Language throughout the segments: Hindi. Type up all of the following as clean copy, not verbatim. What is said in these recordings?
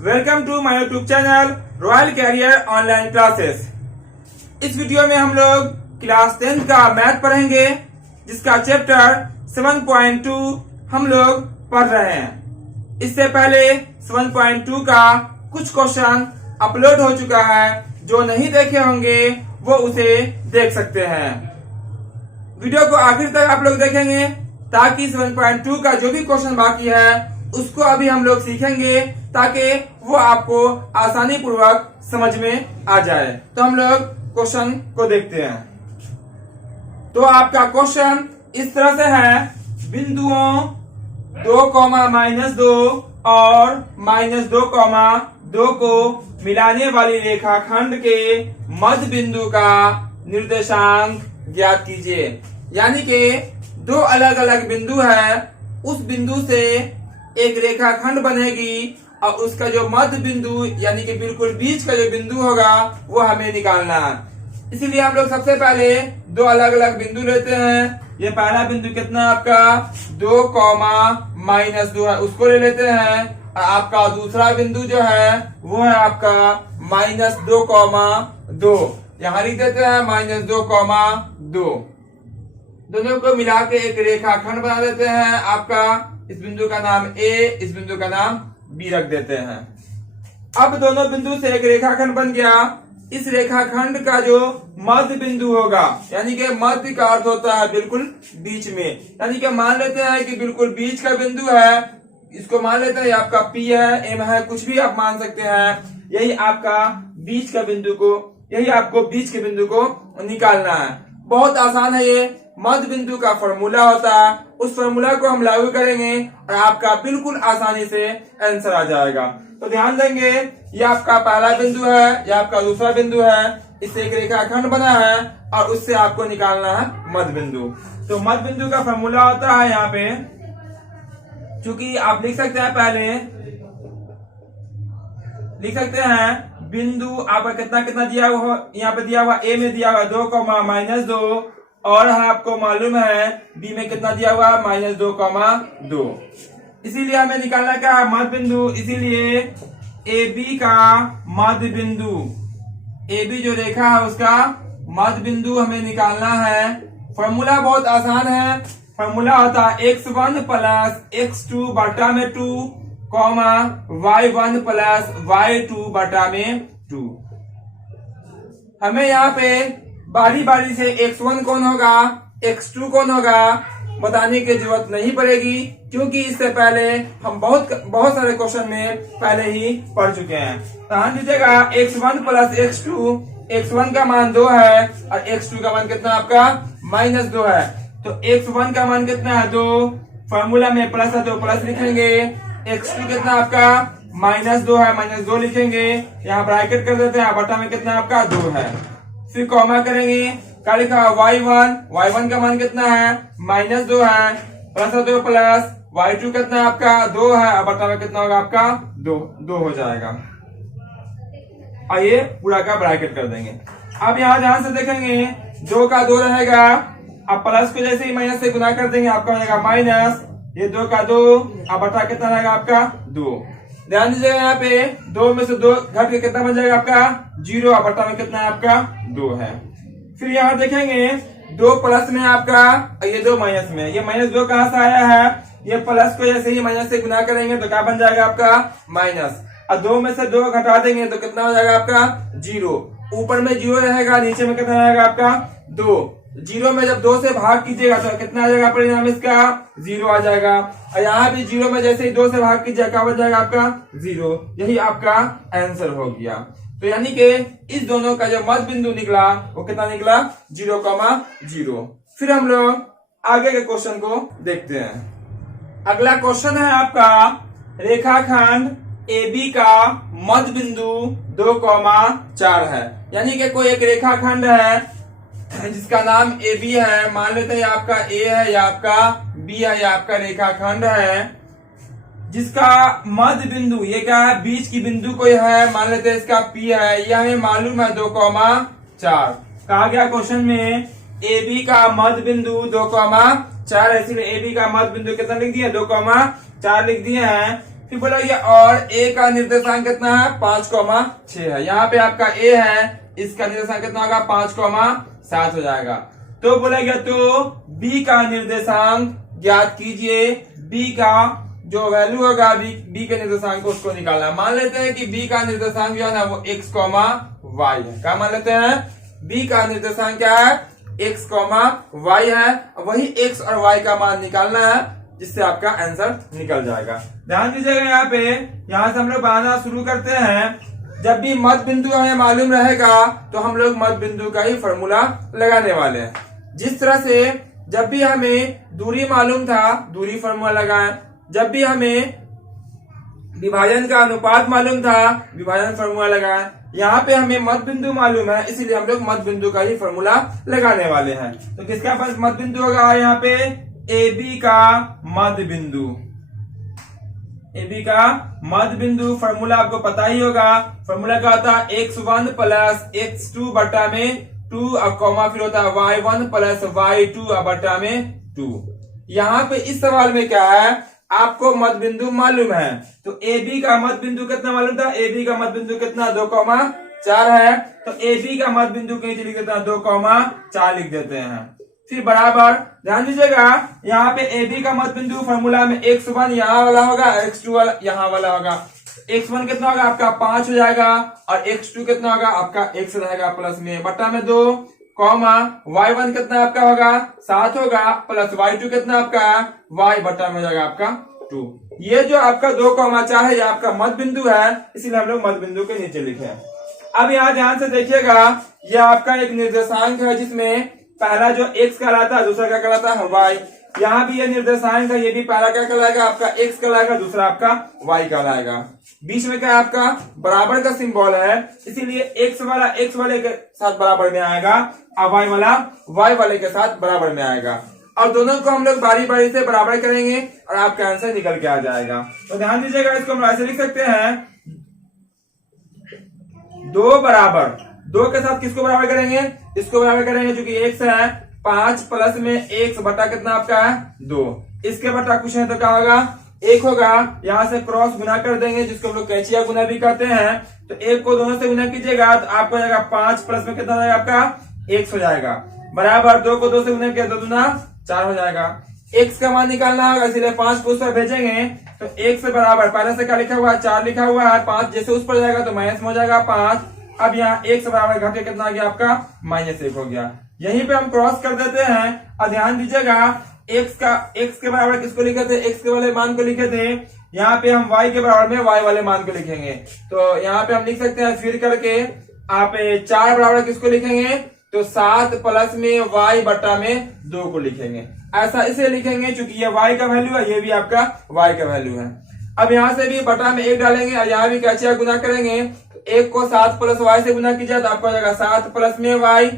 Welcome to my YouTube channel royal career online classes. इस वीडियो में हम लोग क्लास 10 का मैथ पढ़ेंगे, जिसका चैप्टर 7.2 हम लोग पढ़ रहे हैं। इससे पहले 7.2 का कुछ क्वेश्चन अपलोड हो चुका है, जो नहीं देखे होंगे वो उसे देख सकते हैं। वीडियो को आखिर तक आप लोग देखेंगे ताकि 7.2 का जो भी क्वेश्चन बाकी है उसको अभी हम लोग सीखेंगे, ताकि वो आपको आसानी पूर्वक समझ में आ जाए। तो हम लोग क्वेश्चन को देखते हैं। तो आपका क्वेश्चन इस तरह से है, बिंदुओं 2, -2 और -2, को मिलाने वाली रेखाखंड के मध्य बिंदु का निर्देशांक ज्ञात कीजिए। यानी कि दो अलग अलग बिंदु है, उस बिंदु से एक रेखाखंड बनेगी और उसका जो मध्य बिंदु यानी कि बिल्कुल बीच का जो बिंदु होगा वो हमें निकालना है। इसीलिए हम लोग सबसे पहले दो अलग अलग बिंदु लेते हैं। ये पहला बिंदु कितना आपका 2, -2 है, उसको ले लेते हैं। और आपका दूसरा बिंदु जो है वो है आपका -2, यहाँ लिख देते हैं -2, दोनों को मिला के एक रेखाखंड बना देते हैं। आपका इस बिंदु का नाम A, इस बिंदु का नाम B रख देते हैं। अब दोनों बिंदु से एक रेखाखंड बन गया। इस रेखाखंड का जो मध्य बिंदु होगा, यानी कि मध्य का अर्थ होता है बिल्कुल बीच में, यानी कि मान लेते हैं कि बिल्कुल बीच का बिंदु है, इसको मान लेते हैं आपका P है, M है, कुछ भी आप मान सकते हैं। यही आपका बीच का बिंदु को, यही आपको बीच के बिंदु को निकालना है। बहुत आसान है ये। मध्य बिंदु का फॉर्मूला होता है, उस फॉर्मूला को हम लागू करेंगे और आपका बिल्कुल आसानी से आंसर आ जाएगा। तो ध्यान देंगे, ये आपका पहला बिंदु है, ये आपका दूसरा बिंदु है, इससे एक रेखाखंड बना है और उससे आपको निकालना है मध्य बिंदु। तो मध्य बिंदु का फॉर्मूला होता है यहाँ पे, चूंकि आप लिख सकते हैं, पहले लिख सकते हैं बिंदु आपका कितना कितना दिया हुआ, यहाँ पे दिया हुआ A में दिया हुआ 2, -2 और आपको मालूम है B में कितना दिया हुआ -2, इसीलिए हमें निकालना क्या है मध्य बिंदु। इसीलिए AB का मध्य बिंदु, AB जो रेखा है उसका मध्य बिंदु हमें निकालना है। फॉर्मूला बहुत आसान है। फॉर्मूला होता है x1 + x2 बटा में 2, y1 + y2 / 2। हमें यहाँ पे बारी बारी से x1 कौन होगा, x2 कौन होगा बताने की जरूरत नहीं पड़ेगी, क्योंकि इससे पहले हम बहुत सारे क्वेश्चन में पहले ही पढ़ चुके हैं। ध्यान दीजिएगा, x1 + x2, x1 का मान 2 है और x2 का मान कितना आपका -2 है। तो x1 का मान कितना है 2, फॉर्मूला में प्लस है तो प्लस लिखेंगे। x2 कितना आपका -2 है, -2 लिखेंगे, यहाँ ब्रैकेट कर देते हैं, बटा में कितना आपका 2 है। फिर कॉमा करेंगे, क्या लिखा y1 का मान कितना है -2 है, प्लस 2 प्लस y2 कितना आपका 2 है, अब बटा में कितना होगा आपका 2 हो जाएगा। आइए पूरा का ब्रैकेट कर देंगे। अब यहाँ ध्यान से देखेंगे, 2 का 2 रहेगा, अब प्लस को जैसे ही माइनस से गुना कर देंगे आपका हो जाएगा माइनस, ये 2 का 2, अब बटा कितना रहेगा आपका 2। ध्यान दीजिएगा, यहाँ पे 2 में से 2 घट के कितना बन जाएगा आपका 0, अब बटा में कितना है आपका 2 है। फिर यहाँ देखेंगे 2 प्लस में आपका, ये 2 माइनस में, ये -2 कहाँ से आया है, ये प्लस को जैसे ही माइनस से गुना करेंगे तो क्या बन जाएगा आपका माइनस, और 2 में से 2 घटा देंगे तो कितना हो जाएगा आपका 0। ऊपर में 0 रहेगा, नीचे में कितना रहेगा आपका 2। 0 में जब 2 से भाग कीजिएगा तो कितना आ जाएगा परिणाम इसका 0 आ जाएगा, और यहाँ भी 0 में जैसे ही 2 से भाग कीजिएगा क्या बन जाएगा आपका 0। यही आपका आंसर हो गया। तो यानी कि इस दोनों का जो मध्य बिंदु निकला वो कितना निकला 0,0। फिर हम लोग आगे के क्वेश्चन को देखते हैं। अगला क्वेश्चन है आपका, रेखाखंड AB का मध्य बिंदु 2,4 है। यानी कि कोई एक रेखाखंड है जिसका नाम AB है, मान लेते हैं आपका A है या आपका B है या आपका रेखाखंड है, जिसका मध्य बिंदु ये क्या है, बीच की बिंदु कोई है, मान लेते हैं इसका P है, यह हमें मालूम है 2,4। कहा गया क्वेश्चन में AB का मध्य बिंदु 2,4 है, इसलिए AB का मध्य बिंदु कितना लिख दिया 2,4 लिख दिए हैं। फिर बोला गया और ए का निर्देशांक कितना है 5,6 है। यहाँ पे आपका ए है, इसका निर्देशांक कितना होगा 5,7 हो जाएगा। तो बोला गया तो बी का निर्देशांक ज्ञात कीजिए, बी का जो वैल्यू होगा बी के निर्देशांक को उसको निकालना है। मान लेते हैं कि बी का निर्देशांक जो है ना वो x, y है। क्या मान लेते हैं? बी का निर्देशांक क्या है x, y है। वही x और y का मान निकालना है जिससे आपका आंसर निकल जाएगा। ध्यान दीजिएगा यहाँ पे, यहाँ से हम लोग बनाना शुरू करते हैं। जब भी मध्य बिंदु हमें मालूम रहेगा तो हम लोग मध्य बिंदु का ही फॉर्मूला लगाने वाले हैं। जिस तरह से जब भी हमें दूरी मालूम था दूरी फॉर्मूला लगाएं, जब भी हमें विभाजन का अनुपात मालूम था विभाजन फॉर्मूला लगाएं। यहाँ पे हमें मध्य बिंदु मालूम है इसीलिए हम लोग मध्य बिंदु का ही फॉर्मूला लगाने वाले हैं। तो किसका पास मध्य बिंदु होगा? यहाँ पे ए बी का मध्य बिंदु, ए बी का मध्य बिंदु फॉर्मूला आपको पता ही होगा। फॉर्मूला क्या होता है? x1 प्लस x2 बटा में 2 और कॉमा फिर होता है y1 प्लस y2 बटा में 2। यहाँ पे इस सवाल में क्या है, आपको मध्य बिंदु मालूम है तो ए बी का मध्य बिंदु कितना मालूम था? ए बी का मध्य बिंदु कितना 2,4 है। तो ए बी का मध्य बिंदु कहीं लिख देते हैं 2,4 लिख देते हैं। फिर बराबर ध्यान दीजिएगा यहाँ पे ए बी का मध्य बिंदु फॉर्मूला में x1 यहाँ वाला होगा, x2 वाला यहाँ वाला होगा। x1 कितना होगा आपका 5 हो जाएगा और x2 कितना होगा आपका x रहेगा प्लस में बटा में 2 कॉमा y1 कितना आपका होगा 7 होगा प्लस y2 कितना आपका y बटा में हो जाएगा आपका 2। ये जो आपका 2,4 है ये आपका मध्य बिंदु है इसीलिए हम लोग मध्य बिंदु के नीचे लिखे हैं। अब यहाँ ध्यान से देखिएगा ये आपका एक निर्देशांक है जिसमें पहला जो x कहलाता है दूसरा क्या कहलाता है y। यहाँ भी ये निर्देशांक है, ये भी पहला क्या कहलाएगा आपका x कहलाएगा दूसरा आपका y कहलाएगा। बीच में क्या आपका बराबर का सिंबल है इसीलिए x वाला x वाले के साथ बराबर में आएगा और y वाला y वाले के साथ बराबर में आएगा और दोनों को हम लोग बारी बारी से बराबर करेंगे और आपका आंसर निकल के आ जाएगा। तो ध्यान दीजिएगा इसको हम ऐसे लिख सकते हैं 2 बराबर 2 के साथ किसको बराबर करेंगे? इसको बराबर करेंगे जो कि x है 5 प्लस में x बटा कितना आपका है 2। इसके बटा कुछ है तो क्या होगा 1 होगा। यहाँ से क्रॉस गुना कर देंगे जिसको हम लोग कैचिया गुना भी कहते हैं। तो 1 को दोनों से गुना कीजिएगा तो आपको हो जाएगा 5 प्लस में कितना हो जाएगा आपका x हो जाएगा बराबर 2 को 2 से गुना किया तो 2 दूना 4 हो जाएगा। x का मान निकालना होगा इसीलिए 5 को उस पर भेजेंगे तो x से बराबर पहले से क्या लिखा हुआ है 4 लिखा हुआ है 5 जैसे उस पर जाएगा तो माइनस में हो जाएगा 5। अब यहाँ x बराबर घटे कितना आ गया आपका -1 हो गया। यहीं पे हम क्रॉस कर देते हैं और ध्यान दीजिएगा x के बराबर किसको लिखे थे? x के वाले मान को लिखे थे। यहाँ पे हम y के बराबर में y वाले मान को लिखेंगे तो यहाँ पे हम लिख सकते हैं फिर करके आप 4 बराबर किसको लिखेंगे तो 7 प्लस में y बटा में 2 को लिखेंगे। ऐसा इसे लिखेंगे क्योंकि ये y का वैल्यू है ये भी आपका y का वैल्यू है। अब यहाँ से भी बटा में 1 डालेंगे और यहाँ भी कैचिया गुना करेंगे तो 1 को 7 प्लस y से गुना कीजिए तो आपको हो जाएगा 7 प्लस में y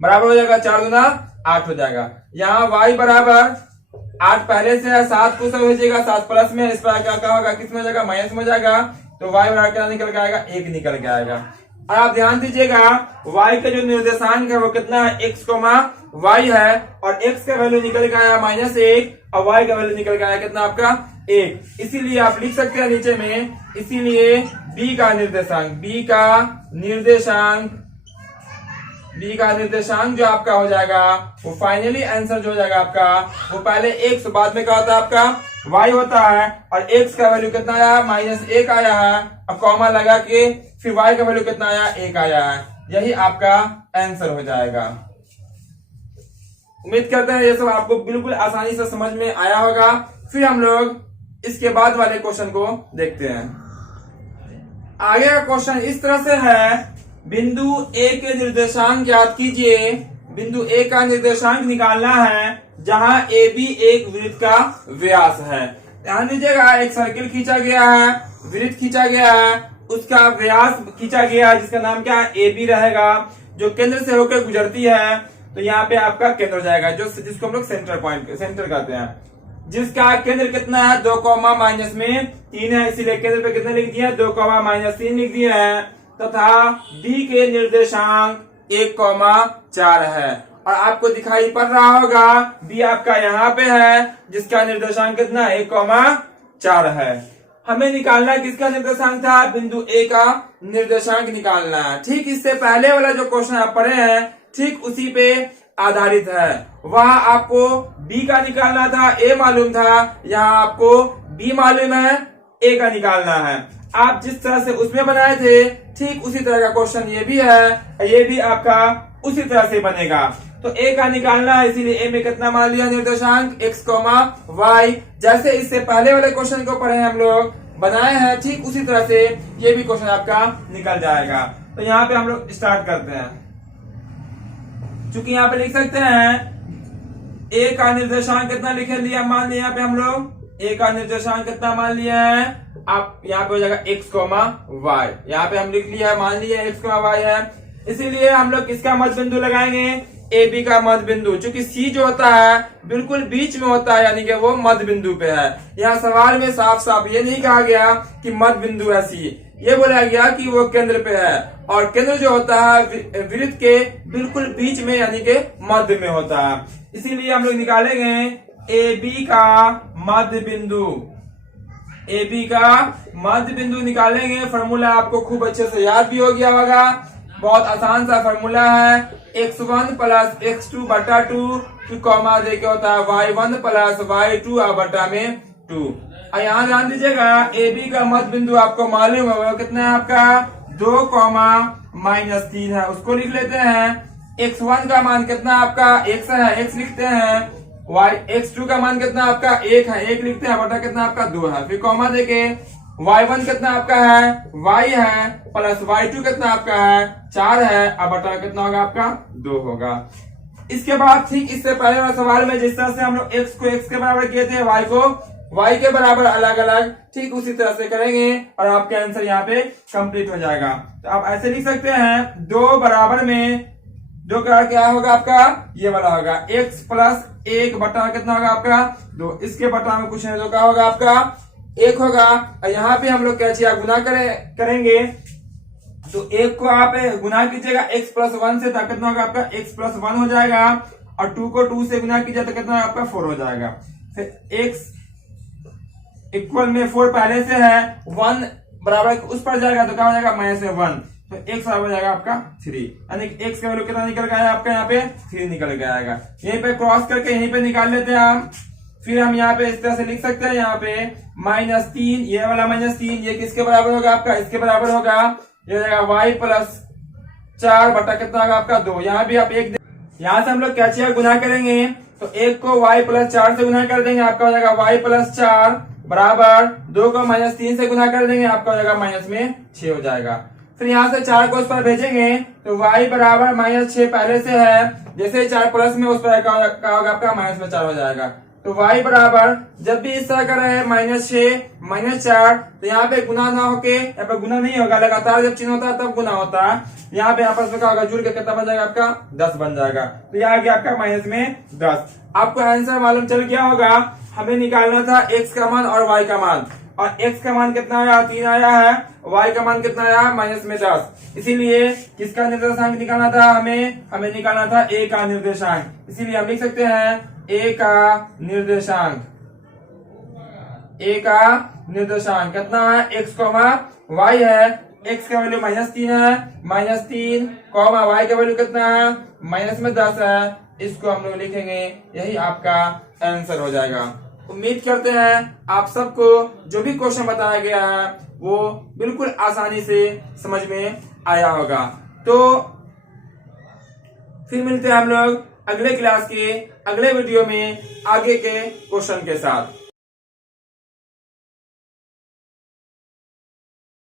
बराबर हो जाएगा 4 गुना 8 हो जाएगा। यहाँ y बराबर 8 पहले से है 7 को सब भेजिएगा 7 प्लस में इस पर क्या होगा किस में हो जाएगा माइनस में हो जाएगा तो y बराबर क्या निकल के आएगा 1 निकल के आएगा। और आप ध्यान दीजिएगा y का जो निर्देशांक है वो कितना है x, y है और x का वैल्यू निकल के आया -1 और y का वैल्यू निकल के आया कितना आपका 1। इसीलिए आप लिख सकते हैं नीचे में इसीलिए b का निर्देशांक जो आपका हो जाएगा वो फाइनली आंसर जो हो जाएगा आपका वो पहले x बाद में क्या होता है आपका y होता है और x का वैल्यू कितना आया -1 आया है और कॉमा लगा के फिर y का वैल्यू कितना आया 1 आया है। यही आपका आंसर हो जाएगा। उम्मीद करते हैं ये सब आपको बिल्कुल आसानी से समझ में आया होगा। फिर हम लोग इसके बाद वाले क्वेश्चन को देखते हैं। आगे का क्वेश्चन इस तरह से है बिंदु A के निर्देशांक ज्ञात कीजिए। बिंदु A का निर्देशांक निकालना है जहां AB एक वृत्त का व्यास है। ध्यान दीजिएगा एक सर्किल खींचा गया है, वृत्त खींचा गया है, उसका व्यास खींचा गया है जिसका नाम क्या है AB रहेगा जो केंद्र से होकर गुजरती है। तो यहाँ पे आपका केंद्र हो जाएगा जिसको हम लोग सेंटर कहते हैं जिसका केंद्र कितना है 2, -3 है इसीलिए केंद्र पे कितना लिख दिया 2, -3 लिख दिया है तथा B के निर्देशांक 1,4 है और आपको दिखाई पड़ रहा होगा B आपका यहाँ पे है जिसका निर्देशांक कितना 1,4 4 है। हमें निकालना किसका निर्देशांक था, बिंदु ए का निर्देशांक निकालना है। ठीक इससे पहले वाला जो क्वेश्चन आप पढ़े हैं ठीक उसी पे आधारित है। वहां आपको बी का निकालना था, ए मालूम था, यहाँ आपको बी मालूम है, ए का निकालना है। आप जिस तरह से उसमें बनाए थे ठीक उसी तरह का क्वेश्चन ये भी है, ये भी आपका उसी तरह से बनेगा। तो ए का निकालना है, इसीलिए ए में कितना मान लिया निर्देशांक x, y। जैसे इससे पहले वाले क्वेश्चन को पढ़े हम लोग बनाए हैं ठीक उसी तरह से ये भी क्वेश्चन आपका निकल जाएगा। तो यहाँ पे हम लोग स्टार्ट करते हैं। चूंकि यहाँ पे लिख सकते हैं ए का निर्देशांक कितना लिखे लिया, मान लिया यहाँ पे हम लोग ए का निर्देशांक कितना मान लिया है, आप यहाँ पे हो जाएगा x, y। यहाँ पे हम लिख लिया है, मान लिया x, y है। इसीलिए हम लोग किसका मध्य बिंदु लगाएंगे, ए बी का मध्य बिंदु। चूंकि सी जो होता है बिल्कुल बीच में होता है, यानी कि वो मध्य बिंदु पे है। यहाँ सवाल में साफ साफ ये नहीं कहा गया कि मध्य बिंदु है सी, ये बोला गया कि वो केंद्र पे है। और केंद्र जो होता है वृत्त के बिल्कुल बीच में यानी कि मध्य में होता है। इसीलिए हम लोग निकालेंगे ए बी का मध्य बिंदु। ए बी का मध्य बिंदु निकालेंगे। फॉर्मूला आपको खूब अच्छे से याद भी हो गया होगा, बहुत आसान सा फॉर्मूला है। x1 प्लस x2 बटा 2 फिर कॉमा दे के होता है y1 प्लस y2 बटा में 2। यहाँ ध्यान दीजिएगा ए बी का मध्य बिंदु आपको मालूम है वो कितना है आपका 2, -3 है, उसको लिख लेते हैं। x1 का मान कितना आपका x है, x लिखते हैं। x2 का मान कितना आपका 1 है, 1 लिखते हैं, बटा कितना आपका 2 है। फिर कॉमा देके y1 कितना आपका है y है, प्लस y2 कितना आपका है 4 है, अब बटा कितना होगा आपका 2 होगा। इसके बाद ठीक इससे पहले वाले सवाल में जिस तरह से हम लोग x को x के बराबर किए थे, y को y के बराबर अलग अलग ठीक उसी तरह से करेंगे और आपके आंसर यहाँ पे कंप्लीट हो जाएगा। तो आप ऐसे लिख सकते हैं 2 बराबर में 2 का क्या होगा आपका ये वाला होगा x प्लस 1 बटा कितना होगा आपका 2। इसके बटा में कुछ नहीं, 2 का होगा आपका 1 होगा। और यहाँ पे हम लोग क्या चाहिए गुना करेंगे तो 1 को आप गुना कीजिएगा x प्लस 1 से, तो कितना होगा आपका x प्लस 1 हो जाएगा। और 2 को 2 से गुना कीजिए तो कितना आपका 4 हो जाएगा। फिर x इक्वल में 4 पहले से है, 1 बराबर उस पर जाएगा तो क्या हो जाएगा -1, तो x बराबर हो जाएगा आपका 3, यानी x का वैल्यू कितना निकल गया आपका यहाँ पे 3 निकल गया आएगा। यहीं पे क्रॉस करके यहीं पे निकाल लेते हैं हम। फिर हम यहाँ पे इस तरह से लिख सकते हैं, यहाँ पे -3, ये वाला -3 ये किसके बराबर होगा आपका इसके बराबर होगा, ये हो जाएगा y प्लस 4 बटा कितना होगा आपका 2। यहाँ भी आप 1 यहाँ से हम लोग क्या चाहिए गुना करेंगे तो 1 को y प्लस 4 से गुना कर देंगे, आपका हो जाएगा y प्लस 4 बराबर 2 को -3 से गुना कर देंगे, आपका हो जाएगा -6 हो जाएगा। फिर यहाँ से 4 को उस पर भेजेंगे तो y बराबर -6 पहले से है, जैसे 4 प्लस में उस पर क्या होगा आपका -4 हो जाएगा। तो y बराबर जब भी इस तरह का रहे -6 -4 तो यहाँ पे गुना ना होके यहाँ पे गुना नहीं होगा, लगातार जब चिन्ह होता है तब गुना होता है। यहाँ पे आपस में क्या होगा जुड़ के कितना बन जाएगा आपका 10 बन जाएगा। तो यह आ गया आपका -10। आपको आंसर मालूम चल गया होगा। हमें निकालना था x का मान और y का मान, और x का मान कितना आया 3 आया है, y का मान कितना आया -10। इसीलिए किसका निर्देशांक निकालना था हमें निकालना था a का निर्देशांक। इसीलिए हम लिख सकते हैं a का निर्देशांक। a का निर्देशांक कितना है x, y है, x का वैल्यू -3 है, -3, y का वैल्यू कितना है -10 है। इसको हम लोग लिखेंगे, यही आपका आंसर हो जाएगा। उम्मीद करते हैं आप सबको जो भी क्वेश्चन बताया गया है वो बिल्कुल आसानी से समझ में आया होगा। तो फिर मिलते हैं हम लोग अगले क्लास के अगले वीडियो में आगे के क्वेश्चन के साथ।